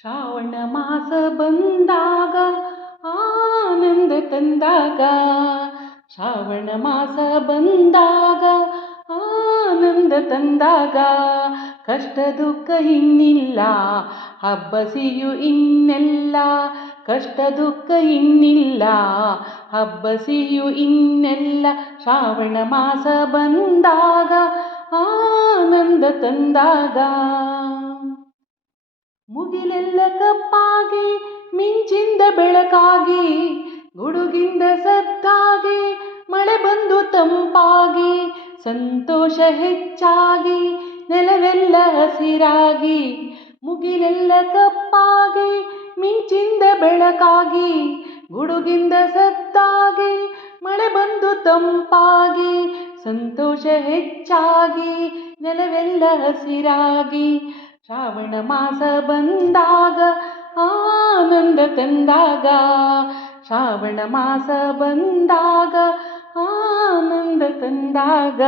ಶ್ರಾವಣ ಮಾಸ ಬಂದಾಗ ಆನಂದ ತಂದಾಗ, ಶ್ರಾವಣ ಮಾಸ ಬಂದಾಗ ಆನಂದ ತಂದಾಗ, ಕಷ್ಟ ದುಃಖ ಇನ್ನಿಲ್ಲ ಹಬ್ಬ ಸಿಹಿ ಇನ್ನೆಲ್ಲ, ಕಷ್ಟ ದುಃಖ ಇನ್ನಿಲ್ಲ ಹಬ್ಬ ಸಿಹಿ ಇನ್ನೆಲ್ಲ, ಶ್ರಾವಣ ಮಾಸ ಬಂದಾಗ ಆನಂದ ತಂದಾಗ. ಮುಗಿಲೆಲ್ಲ ಕಪ್ಪಾಗಿ ಮಿಂಚಿಂದ ಬೆಳಕಾಗಿ, ಗುಡುಗಿಂದ ಸದ್ದಾಗಿ ಮಳೆ ಬಂದು ತಂಪಾಗಿ, ಸಂತೋಷ ಹೆಚ್ಚಾಗಿ ನೆಲವೆಲ್ಲ ಹಸಿರಾಗಿ. ಮುಗಿಲೆಲ್ಲ ಕಪ್ಪಾಗಿ ಮಿಂಚಿಂದ ಬೆಳಕಾಗಿ, ಗುಡುಗಿಂದ ಸದ್ದಾಗಿ ಮಳೆ ಬಂದು ತಂಪಾಗಿ, ಸಂತೋಷ ಹೆಚ್ಚಾಗಿ ನೆಲವೆಲ್ಲ ಹಸಿರಾಗಿ. ಶ್ರಾವಣ ಮಾಸ ಬಂದಾಗ ಆನಂದ ತಂದಾಗ, ಶ್ರಾವಣ ಮಾಸ ಬಂದಾಗ ಆನಂದ ತಂದಾಗ.